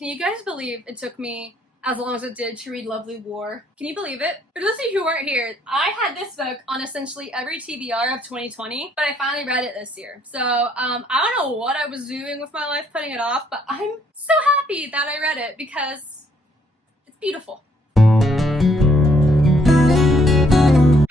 Can you guys believe it took me as long as it did to read Lovely War? Can you believe it? For those of you who weren't here, I had this book on essentially every TBR of 2020, but I finally read it this year. So I don't know what I was doing with my life putting it off, but I'm so happy that I read it because it's beautiful.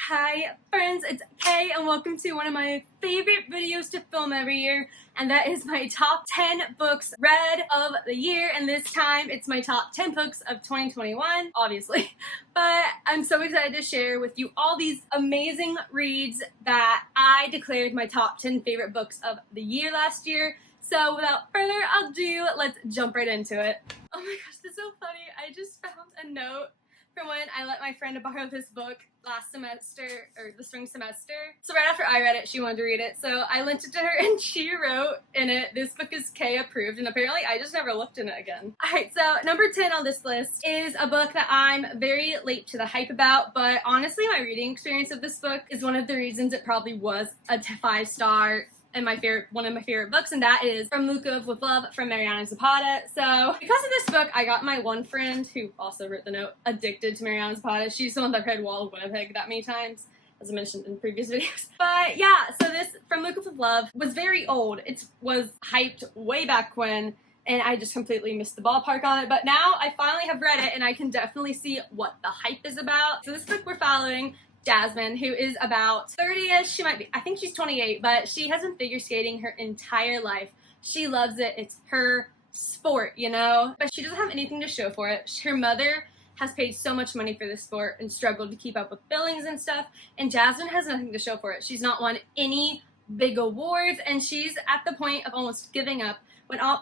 Hi friends, it's Kay and welcome to one of my favorite videos to film every year, and that is my top 10 books read of the year, and this time it's my top 10 books of 2021, obviously. But I'm so excited to share with you all these amazing reads that I declared my top 10 favorite books of the year last year. So without further ado, let's jump right into it. Oh my gosh, this is so funny. I just found a note from when I let my friend borrow this book last semester, or the spring semester. So right after I read it, she wanted to read it. So I lent it to her and she wrote in it, "This book is K approved," and apparently I just never looked in it again. Alright, so number 10 on this list is a book that I'm very late to the hype about, but honestly my reading experience of this book is one of the reasons it probably was a 5-star and one of my favorite books, and that is From Lukov with Love from Mariana Zapata. So because of this book, I got my one friend, who also wrote the note, addicted to Mariana Zapata. She's the one that read Wall of Winnipeg that many times, as I mentioned in previous videos. But yeah, so this From Lukov with Love was very old. It was hyped way back when, and I just completely missed the ballpark on it. But now I finally have read it, and I can definitely see what the hype is about. So this book we're following Jasmine, who is about 30ish. She might be, I think she's 28, but she has been figure skating her entire life. She loves it. It's her sport, you know? But she doesn't have anything to show for it. Her mother has paid so much money for this sport and struggled to keep up with billings and stuff, and Jasmine has nothing to show for it. She's not won any big awards, and she's at the point of almost giving up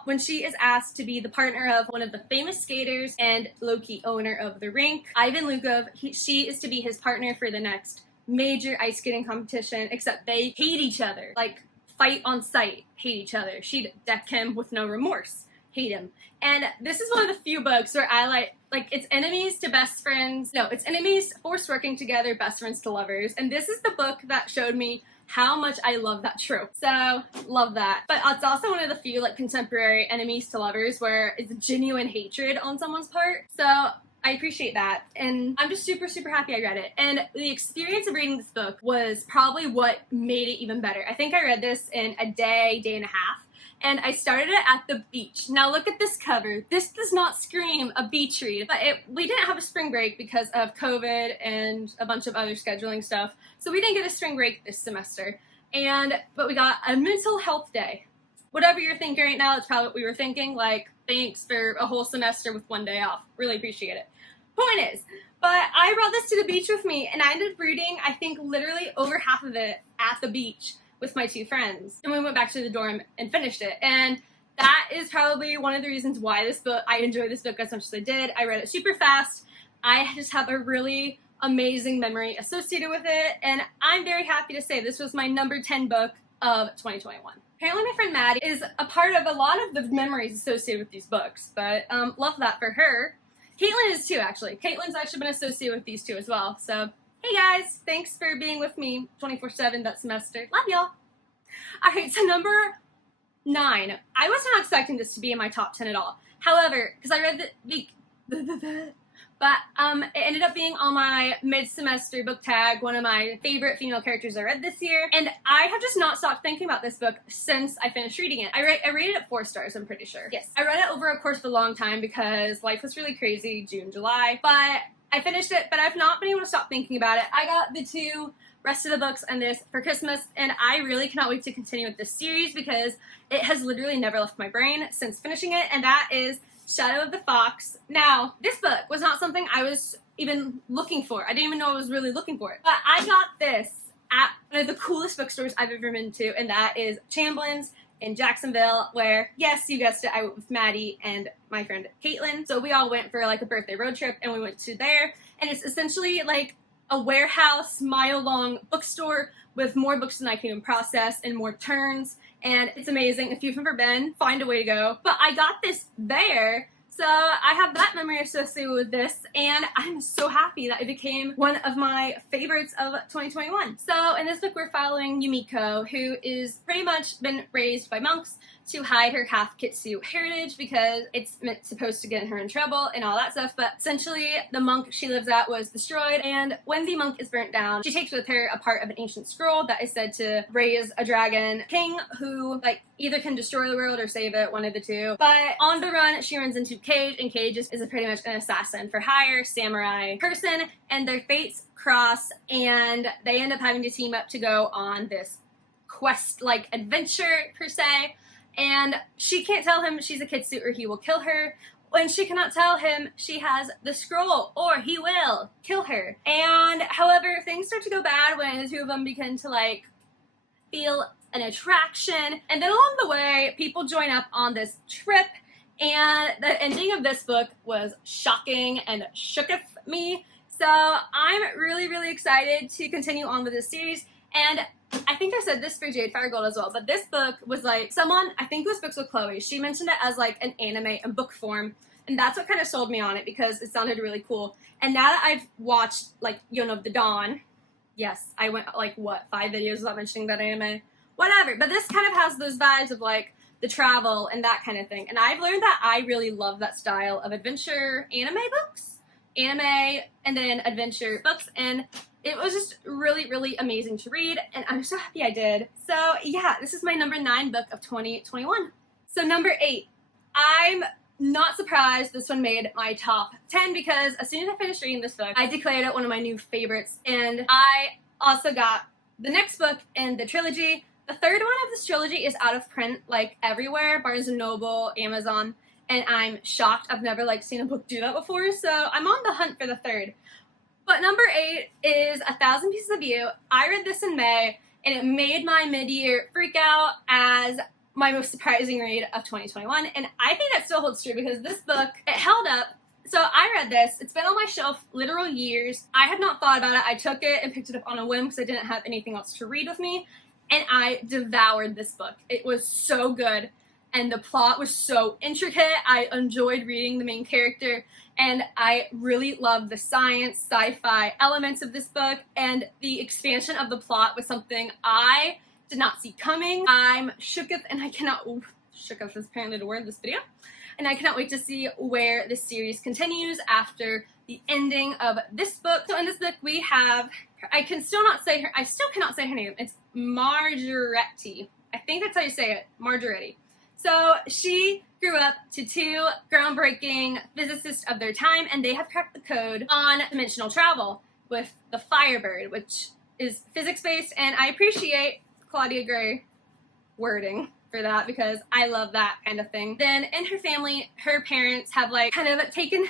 when she is asked to be the partner of one of the famous skaters and low-key owner of the rink, Ivan Lukov. She is to be his partner for the next major ice skating competition, except they hate each other. Like, fight on sight, hate each other. She'd deck him with no remorse, hate him. And this is one of the few books where I like it's enemies to best friends. No, it's enemies forced working together, best friends to lovers. And this is the book that showed me how much I love that trope. So, love that. But it's also one of the few like contemporary enemies to lovers where it's genuine hatred on someone's part. So, I appreciate that. And I'm just super, super happy I read it. And the experience of reading this book was probably what made it even better. I think I read this in a day and a half. And I started it at the beach. Now look at this cover. This does not scream a beach read, but we didn't have a spring break because of COVID and a bunch of other scheduling stuff. So we didn't get a spring break this semester. But we got a mental health day. Whatever you're thinking right now, it's probably what we were thinking. Like, thanks for a whole semester with one day off. Really appreciate it. Point is, but I brought this to the beach with me, and I ended up reading, I think, literally over half of it at the beach with my two friends. And we went back to the dorm and finished it. And that is probably one of the reasons why I enjoy this book as much as I did. I read it super fast. I just have a really amazing memory associated with it. And I'm very happy to say this was my number 10 book of 2021. Apparently my friend Maddie is a part of a lot of the memories associated with these books. But love that for her. Caitlin is too, actually. Caitlin's actually been associated with these two as well. So hey guys, thanks for being with me 24/7 that semester. Love y'all. Alright, so number 9. I was not expecting this to be in my top 10 at all. However, because I read it ended up being on my mid-semester book tag, one of my favorite female characters I read this year, and I have just not stopped thinking about this book since I finished reading it. I rated it 4 stars, I'm pretty sure. Yes. I read it over a course of a long time because life was really crazy, June, July, but I finished it, but I've not been able to stop thinking about it. I got the 2 rest of the books and this for Christmas, and I really cannot wait to continue with this series because it has literally never left my brain since finishing it, and that is Shadow of the Fox. Now, this book was not something I was even looking for. I didn't even know I was really looking for it. But I got this at one of the coolest bookstores I've ever been to, and that is Chamblin's in Jacksonville, where, yes, you guessed it, I went with Maddie and my friend Caitlin. So we all went for like a birthday road trip, and we went to there, and it's essentially like a warehouse, mile-long bookstore with more books than I can even process and more turns, and it's amazing. If you've never been, find a way to go. But I got this there, so I have that memory associated with this, and I'm so happy that it became one of my favorites of 2021. So in this book, we're following Yumiko, who is pretty much been raised by monks, to hide her half Kitsu heritage because it's supposed to get her in trouble and all that stuff, but essentially the monk she lives at was destroyed, and when the monk is burnt down, she takes with her a part of an ancient scroll that is said to raise a dragon king who, like, either can destroy the world or save it, one of the two. But on the run, she runs into Cage, and Cage is pretty much an assassin for hire, samurai person, and their fates cross, and they end up having to team up to go on this quest-like adventure, per se. And she can't tell him she's a Kitsu or he will kill her. When she cannot tell him she has the scroll or he will kill her. And however, things start to go bad when the two of them begin to, like, feel an attraction. And then along the way, people join up on this trip. And the ending of this book was shocking and shooketh me. So I'm really, really excited to continue on with this series. And I think I said this for Jade Firegold as well, but this book was like someone, I think it was Books with Chloe, she mentioned it as like an anime in book form, and that's what kind of sold me on it because it sounded really cool. And now that I've watched like Yone of the Dawn, yes, I went like, what, 5 videos without mentioning that anime? Whatever, but this kind of has those vibes of like the travel and that kind of thing. And I've learned that I really love that style of adventure anime books, anime and then adventure books, and it was just really, really amazing to read, and I'm so happy I did. So yeah, this is my number 9 book of 2021. So number 8, I'm not surprised this one made my top 10 because as soon as I finished reading this book, I declared it one of my new favorites, and I also got the next book in the trilogy. The third one of this trilogy is out of print, like, everywhere, Barnes & Noble, Amazon, and I'm shocked. I've never, like, seen a book do that before, so I'm on the hunt for the third. But number 8 is 1,000 Pieces of You. I read this in May, and it made my mid-year freak out as my most surprising read of 2021. And I think that still holds true because this book, it held up. So I read this. It's been on my shelf literal years. I had not thought about it. I took it and picked it up on a whim because I didn't have anything else to read with me. And I devoured this book. It was so good. And the plot was so intricate. I enjoyed reading the main character. And I really love the science, sci-fi elements of this book, and the expansion of the plot was something I did not see coming. I'm shooketh, and I cannot, shooketh is apparently the word of this video, and I cannot wait to see where this series continues after the ending of this book. So in this book we have, I still cannot say her name, it's Margaretti. I think that's how you say it, Margaretti. So she grew up to 2 groundbreaking physicists of their time, and they have cracked the code on dimensional travel with the Firebird, which is physics-based, and I appreciate Claudia Gray wording for that because I love that kind of thing. Then in her family, her parents have like kind of taken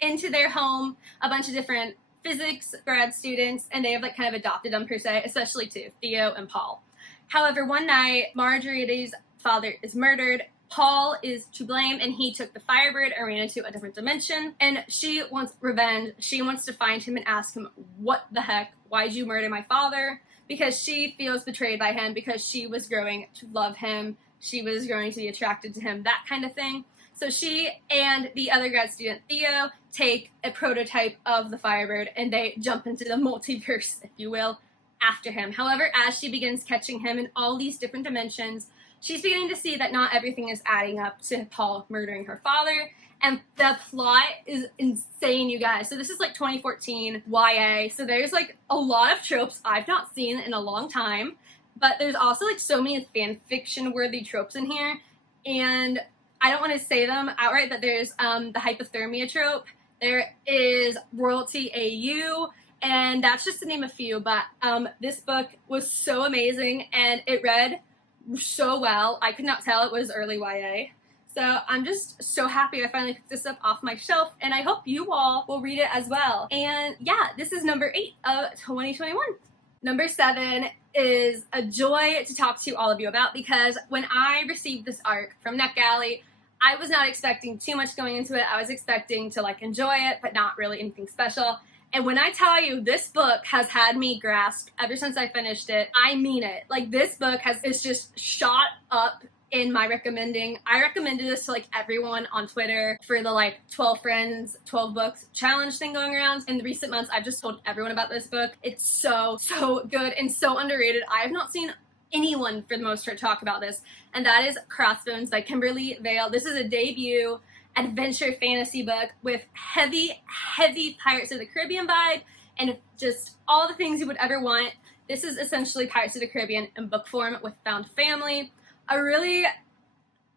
into their home a bunch of different physics grad students, and they have like kind of adopted them per se, especially 2, Theo and Paul. However, one night, Marjorie's father is murdered. Paul is to blame, and he took the Firebird and ran into a different dimension, and she wants revenge. She wants to find him and ask him, what the heck, why'd you murder my father? Because she feels betrayed by him because she was growing to love him, she was growing to be attracted to him, that kind of thing. So she and the other grad student, Theo, take a prototype of the Firebird, and they jump into the multiverse, if you will, after him. However, as she begins catching him in all these different dimensions, she's beginning to see that not everything is adding up to Paul murdering her father, and the plot is insane, you guys. So this is like 2014 YA, so there's like a lot of tropes I've not seen in a long time, but there's also like so many fan fiction worthy tropes in here, and I don't want to say them outright, but there's the hypothermia trope, there is royalty AU, and that's just to name a few, but this book was so amazing, and it read so well. I could not tell it was early YA. So I'm just so happy I finally picked this up off my shelf, and I hope you all will read it as well. And yeah, this is number 8 of 2021. Number 7 is a joy to talk to all of you about because when I received this arc from NetGalley, I was not expecting too much going into it. I was expecting to like enjoy it, but not really anything special. And when I tell you this book has had me grasped ever since I finished it, I mean it. Like, this book is just shot up in my recommending. I recommended this to like everyone on Twitter for the like 12 friends, 12 books challenge thing going around. In the recent months, I've just told everyone about this book. It's so, so good and so underrated. I have not seen anyone for the most part talk about this, and that is Crossbones by Kimberly Vale. This is a debut adventure fantasy book with heavy Pirates of the Caribbean vibe and just all the things you would ever want. This is essentially Pirates of the Caribbean in book form with found family, a really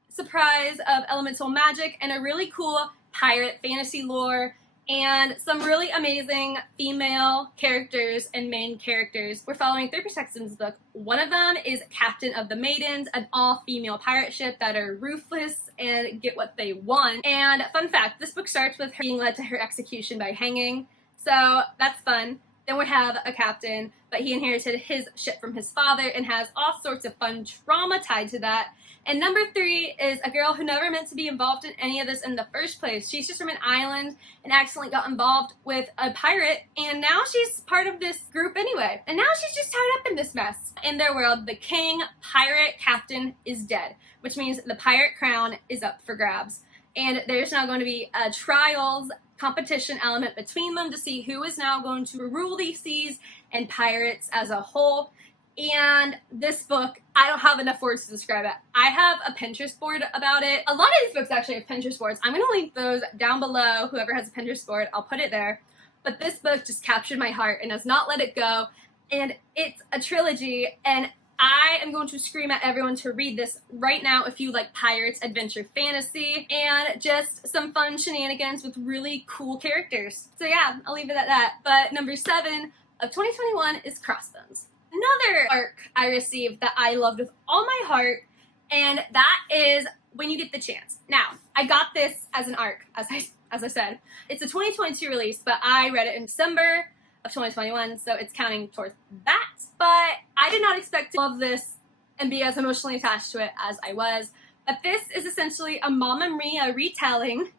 surprise of elemental magic, and a really cool pirate fantasy lore, and some really amazing female characters and main characters. We're following 3 protagonists in this book. One of them is Captain of the Maidens, an all-female pirate ship that are ruthless and get what they want. And fun fact, this book starts with her being led to her execution by hanging, so that's fun. Then we have a captain, but he inherited his ship from his father and has all sorts of fun trauma tied to that. And number 3 is a girl who never meant to be involved in any of this in the first place. She's just from an island and accidentally got involved with a pirate, and now she's part of this group anyway. And now she's just tied up in this mess. In their world, the king pirate captain is dead, which means the pirate crown is up for grabs. And there's now going to be a trials competition element between them to see who is now going to rule these seas and pirates as a whole. And this book, I don't have enough words to describe it. I have a Pinterest board about it. A lot of these books actually have Pinterest boards. I'm going to link those down below. Whoever has a Pinterest board, I'll put it there. But this book just captured my heart and has not let it go. And it's a trilogy, and I am going to scream at everyone to read this right now if you like pirates, adventure, fantasy, and just some fun shenanigans with really cool characters. So yeah, I'll leave it at that. But number 7 of 2021 is Crossbones. Another arc I received that I loved with all my heart, and that is When You Get the Chance. Now, I got this as an arc, as I said. It's a 2022 release, but I read it in December of 2021, so it's counting towards that. But I did not expect to love this and be as emotionally attached to it as I was. But this is essentially a Mamma Mia retelling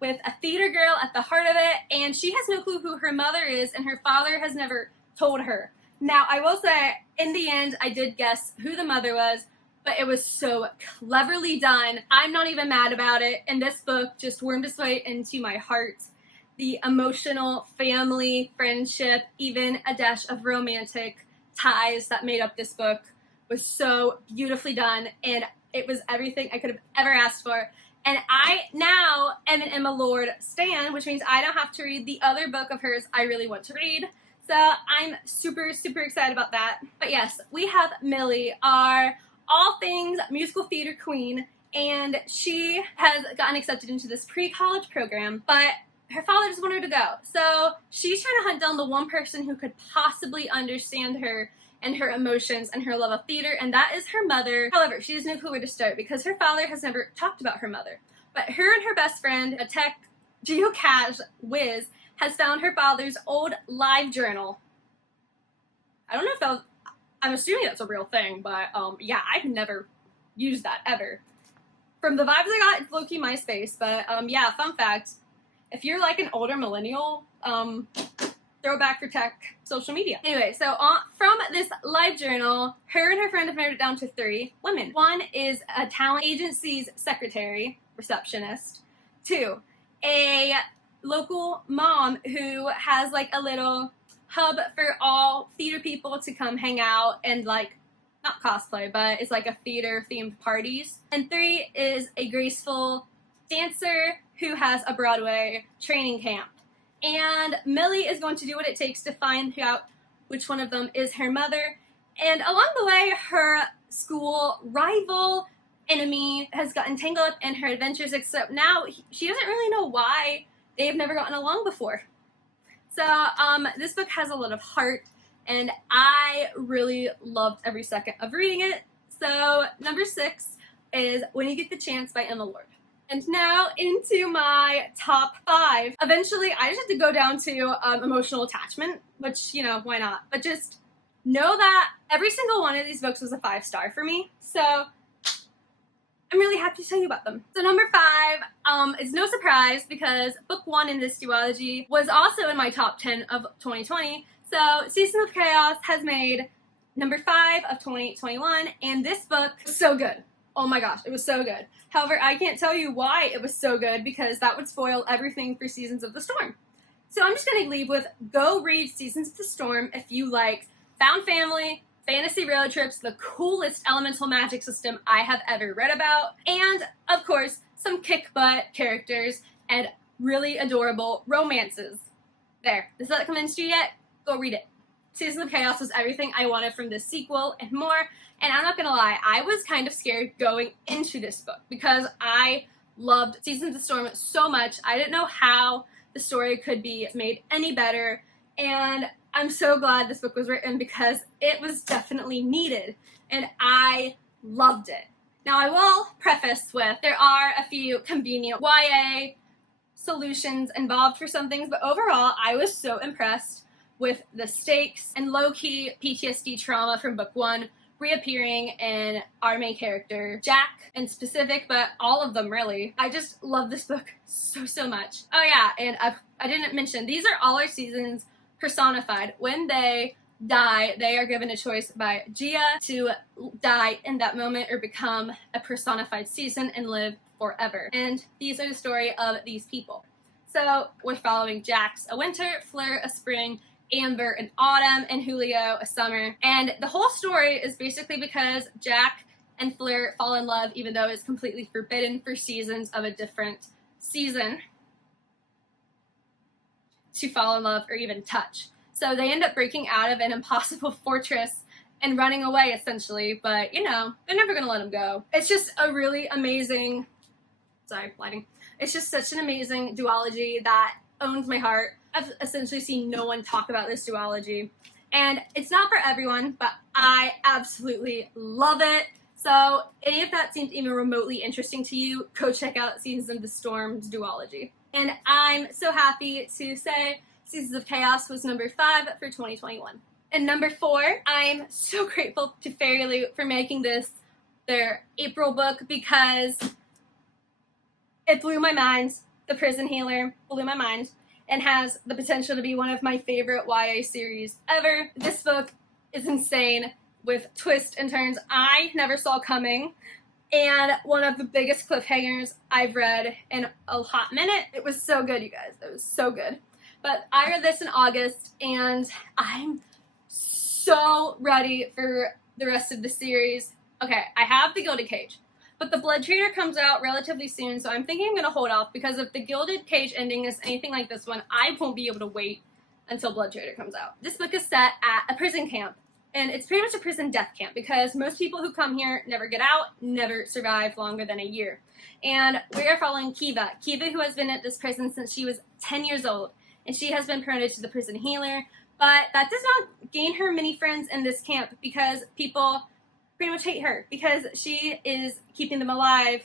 with a theater girl at the heart of it, and she has no clue who her mother is, and her father has never told her. Now, I will say, in the end, I did guess who the mother was, but it was so cleverly done. I'm not even mad about it, and this book just wormed its way into my heart. The emotional family, friendship, even a dash of romantic ties that made up this book was so beautifully done, and it was everything I could have ever asked for. And I now am an Emma Lord stan, which means I don't have to read the other book of hers I really want to read. So I'm super excited about that. But yes, we have Millie, our all things musical theater queen, and she has gotten accepted into this pre-college program, but her father doesn't want her to go. So she's trying to hunt down the one person who could possibly understand her and her emotions and her love of theater, and that is her mother. However, she doesn't know who where to start because her father has never talked about her mother. But her and her best friend, a tech geocache whiz, has found her father's old live journal. I don't know if that was, I'm assuming that's a real thing, but yeah, I've never used that ever. From the vibes I got, it's low-key MySpace, but yeah, fun fact, if you're like an older millennial, throwback for tech social media. Anyway, so from this live journal, her and her friend have narrowed it down to 3 women. 1 is a talent agency's secretary, receptionist. 2, a local mom who has like a little hub for all theater people to come hang out and like, not cosplay, but it's like a theater themed parties. And 3 is a graceful dancer who has a Broadway training camp. And Millie is going to do what it takes to find out which one of them is her mother. And along the way, her school rival enemy has gotten tangled up in her adventures, except now she doesn't really know why they've never gotten along before. So this book has a lot of heart, and I really loved every second of reading it. So number 6 is When You Get the Chance by Emma Lord. And now into my top 5. Eventually, I just had to go down to emotional attachment, which, you know, why not? But just know that every single one of these books was a 5-star for me. So I'm really happy to tell you about them. So number 5 is no surprise because book 1 in this duology was also in my top 10 of 2020. So Season of Chaos has made number 5 of 2021, and this book was so good. Oh my gosh, it was so good. However, I can't tell you why it was so good because that would spoil everything for Seasons of the Storm. So I'm just going to leave with go read Seasons of the Storm if you like found family, fantasy road trips, the coolest elemental magic system I have ever read about, and, of course, some kick-butt characters and really adorable romances. There. Does that convince you yet? Go read it. Seasons of Chaos was everything I wanted from this sequel and more, and I'm not gonna lie, I was kind of scared going into this book because I loved Seasons of Storm so much. I didn't know how the story could be made any better, and I'm so glad this book was written because it was definitely needed, and I loved it. Now, I will preface with there are a few convenient YA solutions involved for some things, but overall, I was so impressed with the stakes and low-key PTSD trauma from book 1 reappearing in our main character, Jack, in specific, but all of them, really. I just love this book so much. Oh yeah, and I didn't mention, these are all our seasons personified. When they die, they are given a choice by Gia to die in that moment or become a personified season and live forever. And these are the story of these people. So we're following Jax a winter, Fleur a spring, Amber an autumn, and Julio a summer. And the whole story is basically because Jack and Fleur fall in love even though it's completely forbidden for seasons of a different season to fall in love or even touch. So they end up breaking out of an impossible fortress and running away, essentially, but, you know, they're never gonna let them go. It's just a really amazing, sorry, lighting. It's just such an amazing duology that owns my heart. I've essentially seen no one talk about this duology, and it's not for everyone, but I absolutely love it. So any of that seems even remotely interesting to you, go check out Seasons of the Storm's duology. And I'm so happy to say Seasons of Chaos was number 5 for 2021. And number 4, I'm so grateful to Fairy Loot for making this their April book because it blew my mind. The Prison Healer blew my mind and has the potential to be one of my favorite YA series ever. This book is insane with twists and turns I never saw coming, and one of the biggest cliffhangers I've read in a hot minute. It was so good, you guys. It was so good. But I read this in August, and I'm so ready for the rest of the series. Okay, I have The Gilded Cage, but The Blood Trader comes out relatively soon, so I'm thinking I'm going to hold off, because if The Gilded Cage ending is anything like this one, I won't be able to wait until Blood Trader comes out. This book is set at a prison camp, and it's pretty much a prison death camp, because most people who come here never get out, never survive longer than a year. And we are following Kiva, who has been at this prison since she was 10 years old, and she has been promoted to the prison healer, but that does not gain her many friends in this camp, because people pretty much hate her because she is keeping them alive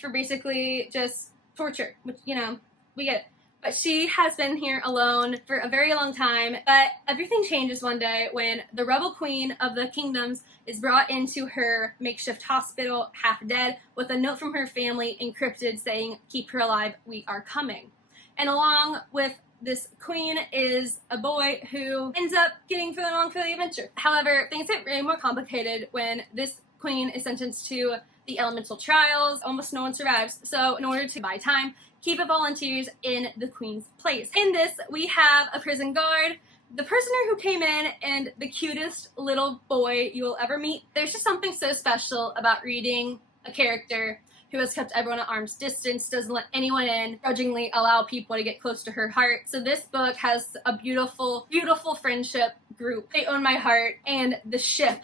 for basically just torture, which, you know, we get it. But she has been here alone for a very long time, but everything changes one day when the rebel queen of the kingdoms is brought into her makeshift hospital, half dead, with a note from her family encrypted saying, "Keep her alive, we are coming." And along with this queen is a boy who ends up getting thrown along for the adventure. However, things get really more complicated when this queen is sentenced to the elemental trials. Almost no one survives, so in order to buy time, Kiva volunteers in the queen's place. In this, we have a prison guard, the prisoner who came in, and the cutest little boy you will ever meet. There's just something so special about reading a character who has kept everyone at arm's distance, doesn't let anyone in, grudgingly allow people to get close to her heart. So this book has a beautiful, beautiful friendship group. They own my heart, and the ship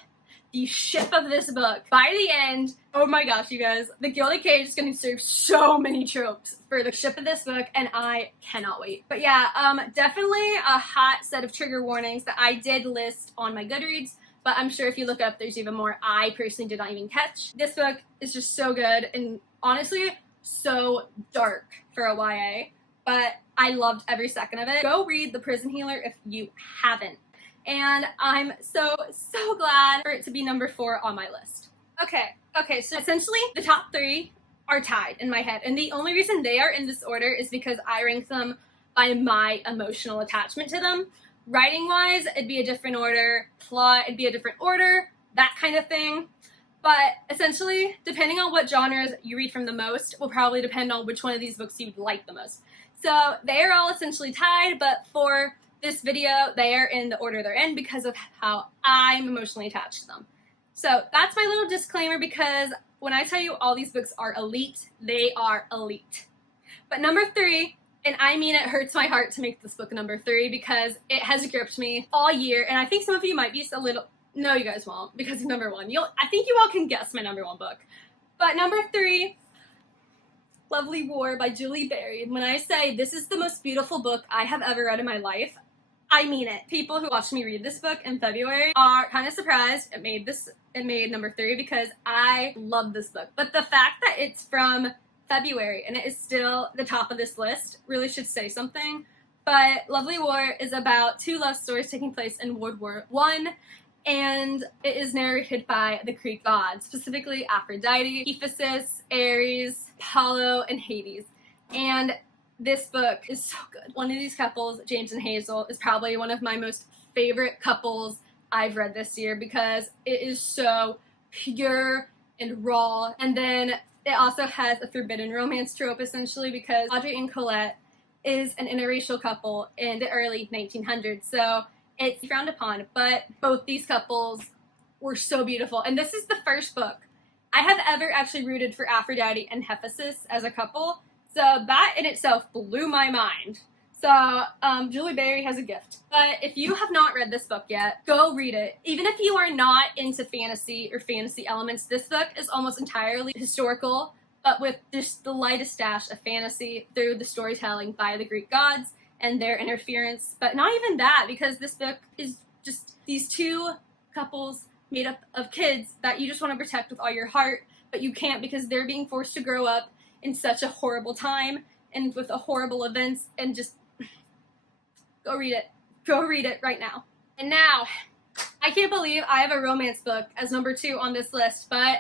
of this book, by the end, oh my gosh, you guys, The Gilded Cage is going to serve so many tropes for the ship of this book, and I cannot wait. But yeah, definitely a hot set of trigger warnings that I did list on my Goodreads, but I'm sure if you look up, there's even more I personally did not even catch. This book is just so good, and honestly, so dark for a YA, but I loved every second of it. Go read The Prison Healer if you haven't. And I'm so glad for it to be number 4 on my list. Okay, so essentially the top 3 are tied in my head, and the only reason they are in this order is because I rank them by my emotional attachment to them. Writing-wise, it'd be a different order, plot, it'd be a different order, that kind of thing. But essentially, depending on what genres you read from the most, will probably depend on which one of these books you'd like the most. So they are all essentially tied, but for this video, they are in the order they're in because of how I'm emotionally attached to them. So that's my little disclaimer, because when I tell you all these books are elite, they are elite. But number 3, and I mean it hurts my heart to make this book number 3 because it has gripped me all year, and I think some of you might be a little, no you guys won't, because of number 1. I think you all can guess my number 1 book. But number 3, Lovely War by Julie Berry. When I say this is the most beautiful book I have ever read in my life, I mean it. People who watched me read this book in February are kind of surprised it made number 3 because I love this book. But the fact that it's from February and it is still the top of this list really should say something. But Lovely War is about 2 love stories taking place in World War I, and it is narrated by the Greek gods, specifically Aphrodite, Hephaestus, Ares, Apollo, and Hades. And this book is so good. One of these couples, James and Hazel, is probably one of my most favorite couples I've read this year because it is so pure and raw. And then it also has a forbidden romance trope, essentially, because Audrey and Colette is an interracial couple in the early 1900s. So it's frowned upon, but both these couples were so beautiful. And this is the first book I have ever actually rooted for Aphrodite and Hephaestus as a couple. So that in itself blew my mind. So Julie Berry has a gift. But if you have not read this book yet, go read it. Even if you are not into fantasy or fantasy elements, this book is almost entirely historical, but with just the lightest dash of fantasy through the storytelling by the Greek gods and their interference. But not even that, because this book is just these 2 couples made up of kids that you just want to protect with all your heart, but you can't because they're being forced to grow up in such a horrible time and with horrible events. And just go read it. Go read it right now. And now, I can't believe I have a romance book as number 2 on this list, but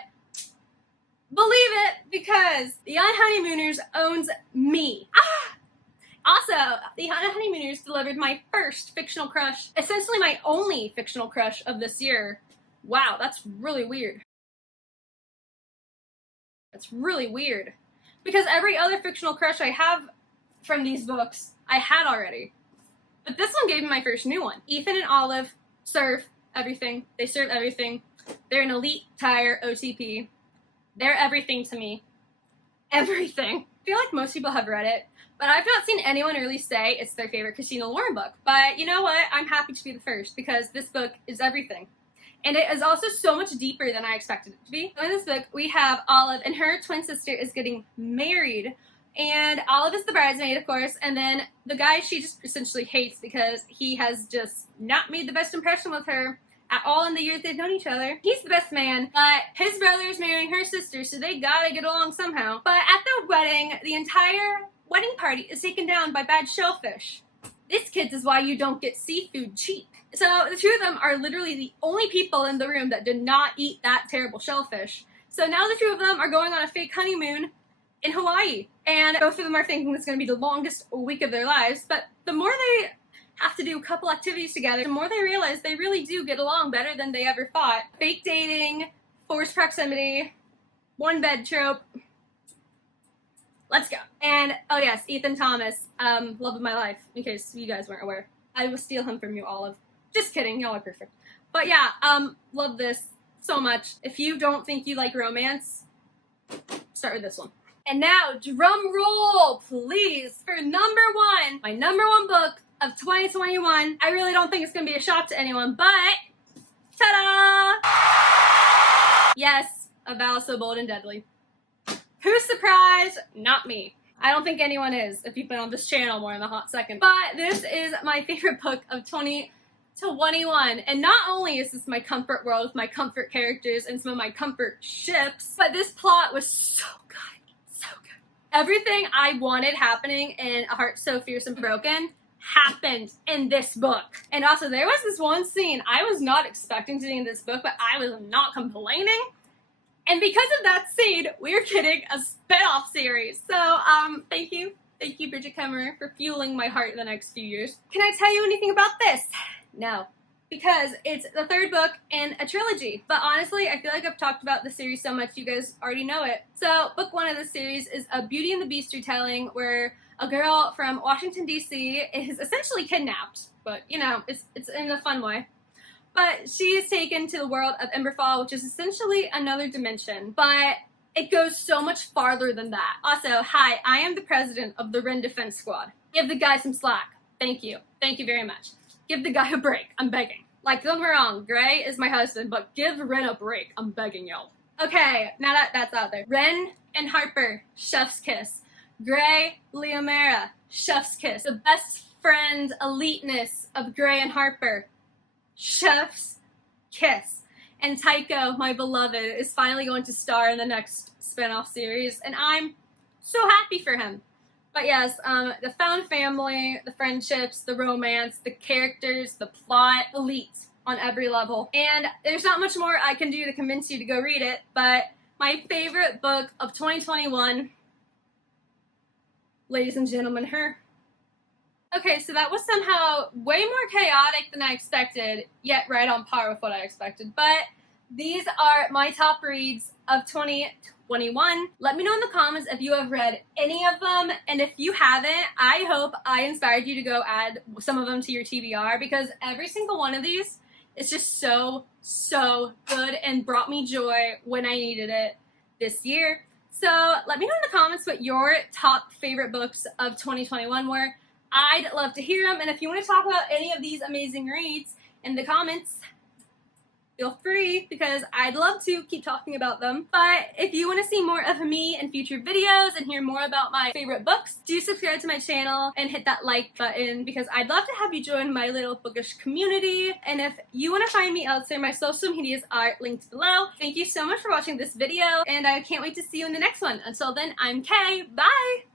believe it, because the Unhoneymooners owns me. Also, the Unhoneymooners delivered my first fictional crush, essentially my only fictional crush of this year. Wow, that's really weird. That's really weird. Because every other fictional crush I have from these books, I had already. But this one gave me my first new one. Ethan and Olive serve everything. They serve everything. They're an elite tire OTP. They're everything to me. Everything. I feel like most people have read it, but I've not seen anyone really say it's their favorite Christina Lauren book. But you know what? I'm happy to be the first because this book is everything. And it is also so much deeper than I expected it to be. So in this book, we have Olive, and her twin sister is getting married. And Olive is the bridesmaid, of course, and then the guy she just essentially hates because he has just not made the best impression with her at all in the years they've known each other. He's the best man, but his brother's marrying her sister, so they gotta get along somehow. But at the wedding, the entire wedding party is taken down by bad shellfish. This, kids, is why you don't get seafood cheap. So the 2 of them are literally the only people in the room that did not eat that terrible shellfish. So now the 2 of them are going on a fake honeymoon in Hawaii. And both of them are thinking it's going to be the longest week of their lives. But the more they have to do a couple activities together, the more they realize they really do get along better than they ever thought. Fake dating, forced proximity, 1 bed trope. Let's go. And, oh yes, Ethan Thomas, love of my life, in case you guys weren't aware. I will steal him from you, Olive. Just kidding, y'all are perfect. But yeah, love this so much. If you don't think you like romance, start with this one. And now, drum roll, please, for number 1, my number 1 book of 2021. I really don't think it's gonna be a shock to anyone, but ta-da! Yes, A Vow So Bold and Deadly. Who's surprised? Not me. I don't think anyone is, if you've been on this channel more than a hot second. But this is my favorite book of 2021. And not only is this my comfort world with my comfort characters and some of my comfort ships, but this plot was so good. So good. Everything I wanted happening in A Heart So Fierce and Broken happened in this book. And also, there was this one scene I was not expecting to be in this book, but I was not complaining. And because of that scene, we're getting a spin-off series. So, thank you. Thank you, Bridget Kemmerer, for fueling my heart in the next few years. Can I tell you anything about this? No. Because it's the 3rd book in a trilogy. But honestly, I feel like I've talked about the series so much, you guys already know it. So, book 1 of this series is a Beauty and the Beast retelling where A girl from Washington, D.C. is essentially kidnapped, but you know, it's in a fun way. But she is taken to the world of Emberfall, which is essentially another dimension, but it goes so much farther than that. Also, hi, I am the president of the Ren Defense Squad. Give the guy some slack. Thank you. Thank you very much. Give the guy a break. I'm begging. Like, don't get me wrong, Gray is my husband, but give Ren a break. I'm begging y'all. Okay, now that that's out there. Ren and Harper, chef's kiss. Gray, Leomera, chef's kiss. The best friend eliteness of Gray and Harper, chef's kiss. And Tycho, my beloved, is finally going to star in the next spin-off series, and I'm so happy for him. But yes, the found family, the friendships, the romance, the characters, the plot, elite on every level. And there's not much more I can do to convince you to go read it, but my favorite book of 2021, ladies and gentlemen, her. Okay, so that was somehow way more chaotic than I expected, yet right on par with what I expected. But these are my top reads of 2021. Let me know in the comments if you have read any of them, and if you haven't, I hope I inspired you to go add some of them to your TBR, because every single one of these is just so good and brought me joy when I needed it this year. So let me know in the comments what your top favorite books of 2021 were. I'd love to hear them, and if you want to talk about any of these amazing reads in the comments, feel free, because I'd love to keep talking about them. But if you want to see more of me in future videos and hear more about my favorite books, do subscribe to my channel and hit that like button, because I'd love to have you join my little bookish community. And if you want to find me elsewhere, my social medias are linked below. Thank you so much for watching this video, and I can't wait to see you in the next one. Until then, I'm Kay. Bye!